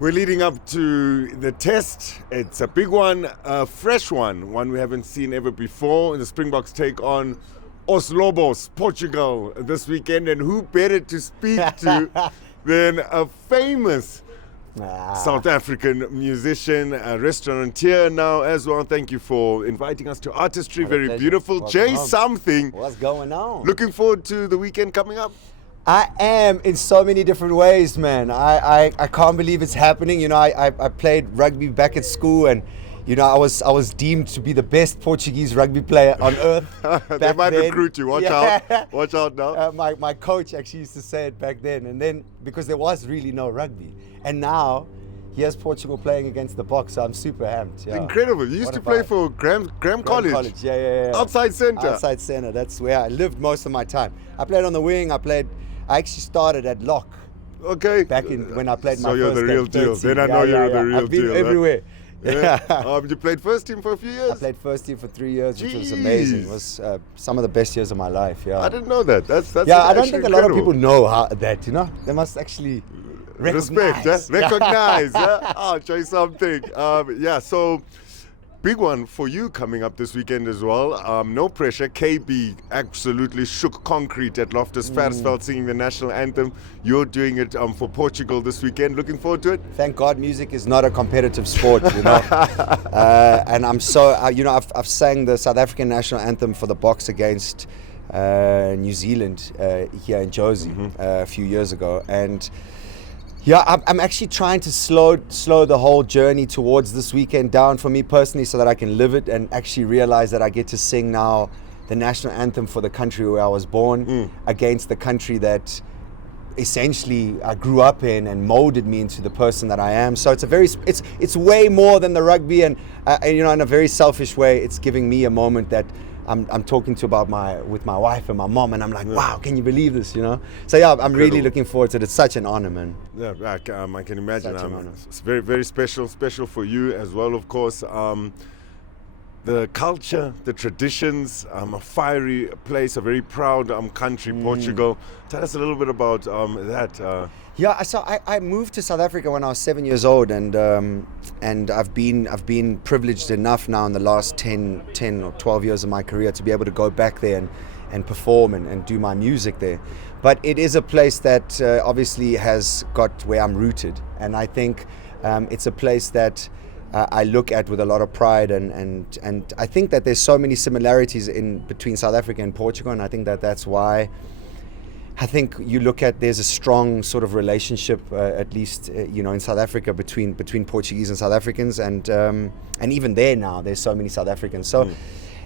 We're leading up to the test. It's a big one, a fresh one we haven't seen ever before. The Springboks take on Os Lobos, Portugal, this weekend. And who better to speak to than a famous South African musician, a restaurateur now as well. Thank you for inviting us to Artistry. Very beautiful. Jay Something. What's going on? Looking forward to the weekend coming up. I am in so many different ways, man. I can't believe it's happening. You know, I played rugby back at school, and you know, I was deemed to be the best Portuguese rugby player on earth. They might recruit you. Watch out. Watch out now. My coach actually used to say it back then, and then because there was really no rugby, and now here's Portugal playing against the Boks, so I'm super amped. Yeah. Incredible. You used to play for Graham College. Yeah. Outside centre. Outside centre. That's where I lived most of my time. I played on the wing. I actually started at lock. Okay. Back in when I played my So you're first the real game, deal. 13. Then I know you're the real I've been deal. everywhere. Yeah. You played first team for a few years? I played first team for 3 years, which was Jeez. amazing. It was some of the best years of my life. Yeah. I didn't know that. That's I don't think incredible. a lot of people know that. You know, they must actually Respect, recognize. recognize. I'll try something. So big one for you coming up this weekend as well. No pressure. KB absolutely shook concrete at Loftus Versfeld singing the national anthem. You're doing it for Portugal this weekend. Looking forward to it? Thank God music is not a competitive sport, you know. And I'm so, I've sang the South African national anthem for the Boks against New Zealand here in Jozi a few years ago. And yeah, I'm actually trying to slow the whole journey towards this weekend down for me personally so that I can live it and actually realize that I get to sing now the national anthem for the country where I was born against the country that essentially I grew up in and molded me into the person that I am. So it's way more than the rugby, and you know, in a very selfish way, it's giving me a moment that I'm talking with my wife and my mom, and I'm like, wow, can you believe this, you know? So yeah, I'm really looking forward to it. It's such an honor, man. Yeah, I can imagine. Such an honor. It's very, very special for you as well, of course. The culture, the traditions, a fiery place, a very proud country, Portugal. Tell us a little bit about that. Yeah, so I moved to South Africa when I was 7 years old, and I've been privileged enough now in the last 10 or 12 years of my career to be able to go back there and perform and do my music there. But it is a place that obviously has got where I'm rooted, and I think it's a place that I look at with a lot of pride, and I think that there's so many similarities between South Africa and Portugal, and I think that's why I think you look at there's a strong sort of relationship, at least in South Africa between Portuguese and South Africans, and even there now there's so many South Africans. So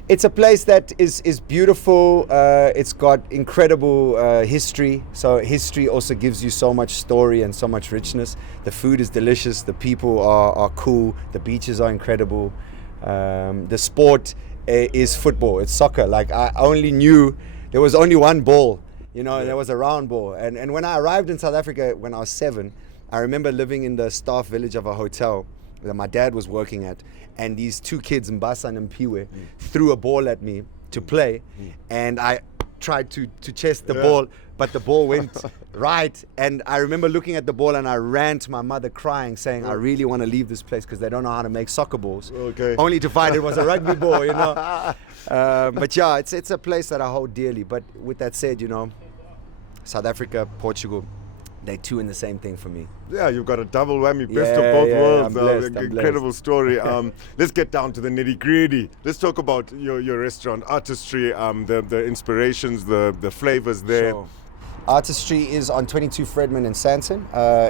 it's a place that is beautiful. It's got incredible history. So history also gives you so much story and so much richness. The food is delicious. The people are cool. The beaches are incredible. The sport is football. It's soccer. Like, I only knew there was only one ball. You know, and there was a round ball. And when I arrived in South Africa when I was 7, I remember living in the staff village of a hotel that my dad was working at. And these two kids, Mbasa and Mpiwe, threw a ball at me to play. And I tried to chase the ball, but the ball went right. And I remember looking at the ball, and I ran to my mother crying, saying, I really want to leave this place because they don't know how to make soccer balls. Okay. Only to find it was a rugby ball, you know. But yeah, it's a place that I hold dearly. But with that said, you know, South Africa, Portugal, they're two in the same thing for me. Yeah, you've got a double whammy, best of both worlds. I'm blessed. Incredible story. Let's get down to the nitty gritty. Let's talk about your restaurant, Artistry, the inspirations, the flavors there. Sure. Artistry is on 22 Fredman in Sandton.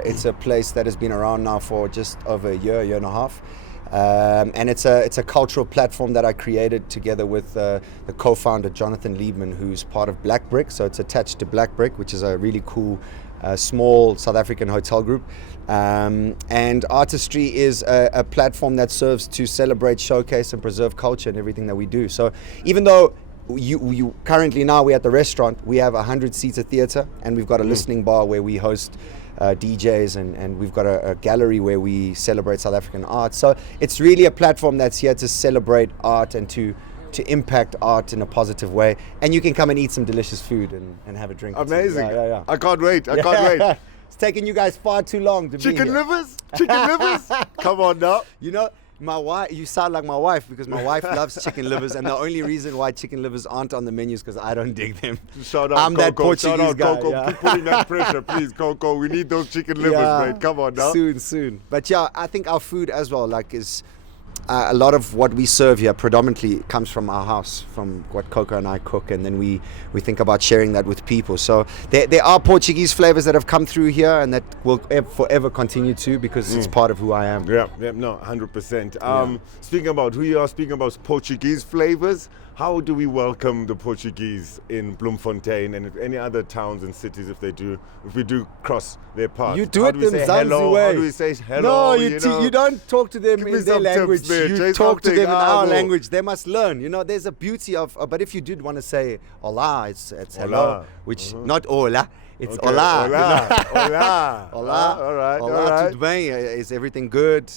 It's a place that has been around now for just over a year and a half. And it's a cultural platform that I created together with the co-founder Jonathan Liebman, who's part of Black Brick. So it's attached to Black Brick, which is a really cool small South African hotel group. And Artistry is a platform that serves to celebrate, showcase, and preserve culture and everything that we do. So even though you currently now we're at the restaurant, we have 100-seater theater, and we've got a listening bar where we host DJs, and we've got a gallery where we celebrate South African art. So it's really a platform that's here to celebrate art and to impact art in a positive way. And you can come and eat some delicious food and have a drink. Amazing. Yeah. I can't wait. It's taking you guys far too long to be Chicken here. livers? Chicken livers? Come on now. You know, my wife. You sound like my wife because my wife loves chicken livers, and the only reason why chicken livers aren't on the menu is because I don't dig them. Shout out I'm Coco. that Portuguese Shout out guy. Coco. Yeah. Keep putting that pressure, please, Coco. We need those chicken livers, mate. Come on now. Soon. But yeah, I think our food as well, like, is a lot of what we serve here predominantly comes from our house, from what Coco and I cook, and then we think about sharing that with people. So there are Portuguese flavors that have come through here, and that will forever continue to, because it's part of who I am. Yeah, no, 100%. Speaking about who you are, speaking about Portuguese flavors, how do we welcome the Portuguese in Bloemfontein and any other towns and cities if we do cross their path? You do How it do we them say Zanzi hello? way. How do we say hello? No, you don't talk to them Give me in their some tips language. there. You Say talk to something. them in our no. language. They must learn. You know, there's a beauty of. But if you did want to say hola, it's hello, Hola. which not hola. It's Okay. hola. Hola. You know? Hola. Hola. All right. Hola, all right. tudo bem? Is everything good?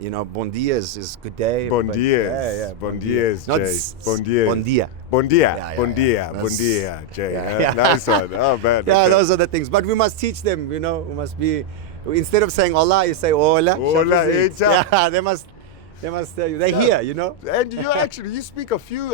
You know, bon dia is good day. Bon but- dias. Yeah. Bon dias, Not Jay. s- Bon dias. Bon dia. Bon dia. Yeah, Bon yeah. dia. Bon That's- dia, Jay. yeah. Nice one. Oh, man. Yeah, Okay. those are the things. But we must teach them, you know, we must be, instead of saying hola, you say hola. Hola, Shabuzi. echa. Yeah, they must tell you. They're here, you know. And you speak a few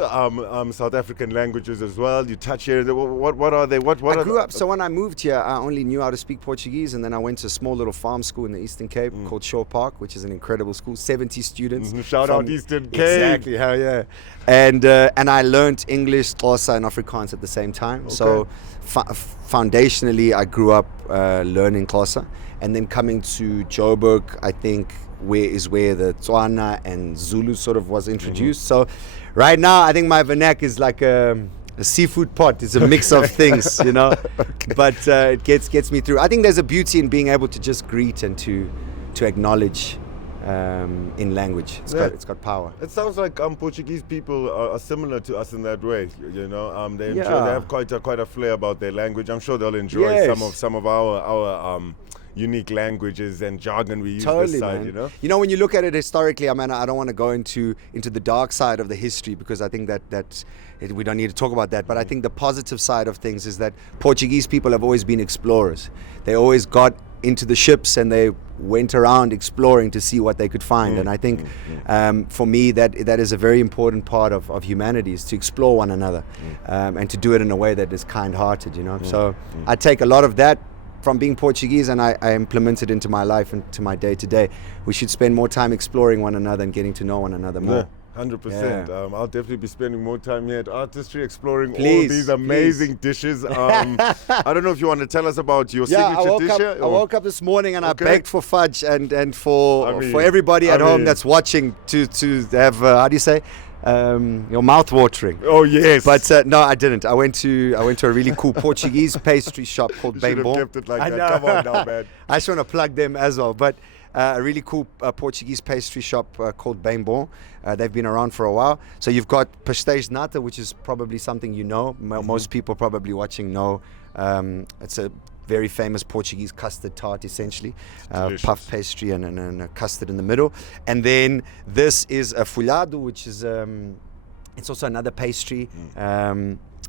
South African languages as well. You touch here. What are they? What I are grew up, so when I moved here, I only knew how to speak Portuguese, and then I went to a small little farm school in the Eastern Cape called Shore Park, which is an incredible school, 70 students. Shout out from- Eastern Cape. Exactly, hell yeah. And I learned English, Xhosa, and Afrikaans at the same time. So foundationally, I grew up learning Xhosa, and then coming to Joburg, I think where the Tswana and Zulu sort of was introduced. So right now, I think my vernac is like a seafood pot. It's a mix of things, you know. But it gets me through. I think there's a beauty in being able to just greet and to acknowledge in language. It's got power. It sounds like Portuguese people are similar to us in that way. You know, they enjoy. Yeah. They have quite a flair about their language. I'm sure they'll enjoy Yes. some of our unique languages and jargon we use Totally, this side. man. You know. When you look at it historically, I mean, I don't want to go into the dark side of the history, because I think that we don't need to talk about that. But I think the positive side of things is that Portuguese people have always been explorers. They always got into the ships and they went around exploring to see what they could find. And I think for me that is a very important part of humanity, is to explore one another and to do it in a way that is kind-hearted, you know. So I take a lot of that from being Portuguese, and I implement it into my life and to my day-to-day. We should spend more time exploring one another and getting to know one another more. 100%. I'll definitely be spending more time here at Artistry exploring all Please, these amazing dishes. I don't know if you want to tell us about your signature dish here, I woke up this morning and Okay. I baked for Fudge and for I mean, for everybody at I home mean- that's watching to have how do you say your mouth watering. Oh yes. But no, I didn't. I went to a really cool Portuguese pastry shop called you should have Bem kept it like I that. know. Come on now, man. I just want to plug them as well. But a really cool Portuguese pastry shop called Bem Bom. They've been around for a while. So you've got pastéis de nata, which is probably something you know. Most people probably watching know. It's a very famous Portuguese custard tart, essentially. Puff pastry and a custard in the middle. And then this is a folhado, which is it's also another pastry.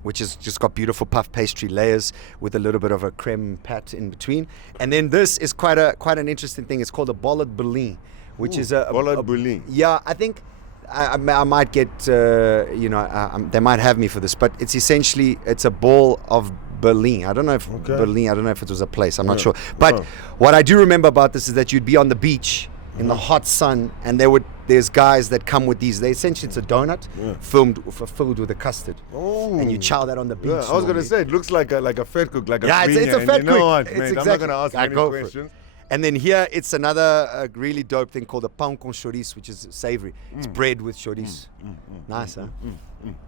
Which has just got beautiful puff pastry layers with a little bit of a creme pat in between. And then this is quite an interesting thing. It's called a bollard boleyn, which is a bollard boleyn. Yeah, I think I might get they might have me for this, but it's a ball of Berlin. I don't know if Berlin. I don't know if it was a place. I'm not sure. But what I do remember about this is that you'd be on the beach in the hot sun, and there's guys that come with these. It's a donut filled with a custard, and you chow that on the beach. Yeah, I was gonna say it looks like a fat cook, like a it's a piña, fat and you know cook. what, It's mate, exactly. I'm not gonna ask I any go for it. questions. And then here it's another really dope thing called a pão com chouriço, which is savory. It's bread with chouriço. Nice, huh?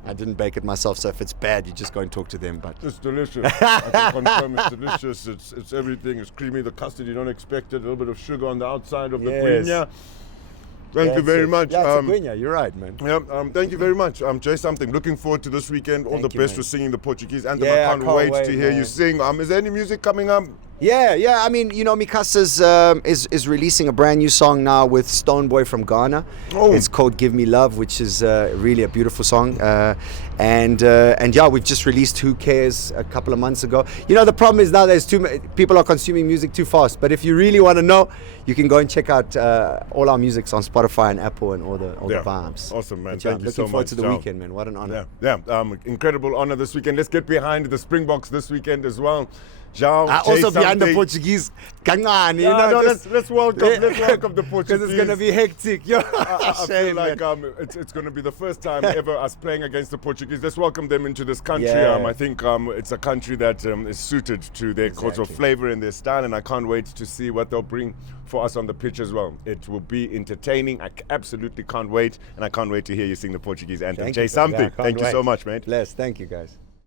I didn't bake it myself, so if it's bad, you just go and talk to them. But It's delicious. I can confirm it's delicious. It's everything. It's creamy. The custard you don't expect it. A little bit of sugar on the outside of the Yes. piña. Thank you very much. Yeah, it's a guinea. You're right, man. Yeah, thank you very much. Jay Something. Looking forward to this weekend. All Thank the you, best man. for singing the Portuguese anthem. Yeah, I can't wait to hear man. you sing. Is there any music coming up? Yeah. I mean, Mikasa's is releasing a brand new song now with Stone Boy from Ghana. Oh. It's called "Give Me Love," which is really a beautiful song. And yeah, we've just released "Who Cares" a couple of months ago. The problem is now there's too many people are consuming music too fast. But if you really want to know, you can go and check out all our music's on Spotify and Apple and all the vibes. Awesome, man. But yeah, Thank you so looking forward much, to the Jao. weekend, man. What an honor. Yeah. Incredible honor this weekend. Let's get behind the Springboks this weekend as well. Jao, Also behind the something. Portuguese. Kangani, Let's welcome the Portuguese. Because it's going to be hectic. I feel like it's going to be the first time ever us playing against the Portuguese. Let's welcome them into this country. Yeah. I think it's a country that is suited to their cultural flavor and their style, and I can't wait to see what they'll bring for us on the pitch as well. It will be entertaining. I absolutely can't wait, and I can't wait to hear you sing the Portuguese anthem. Jay, something. Thank you so much, mate. Bless. Thank you, guys.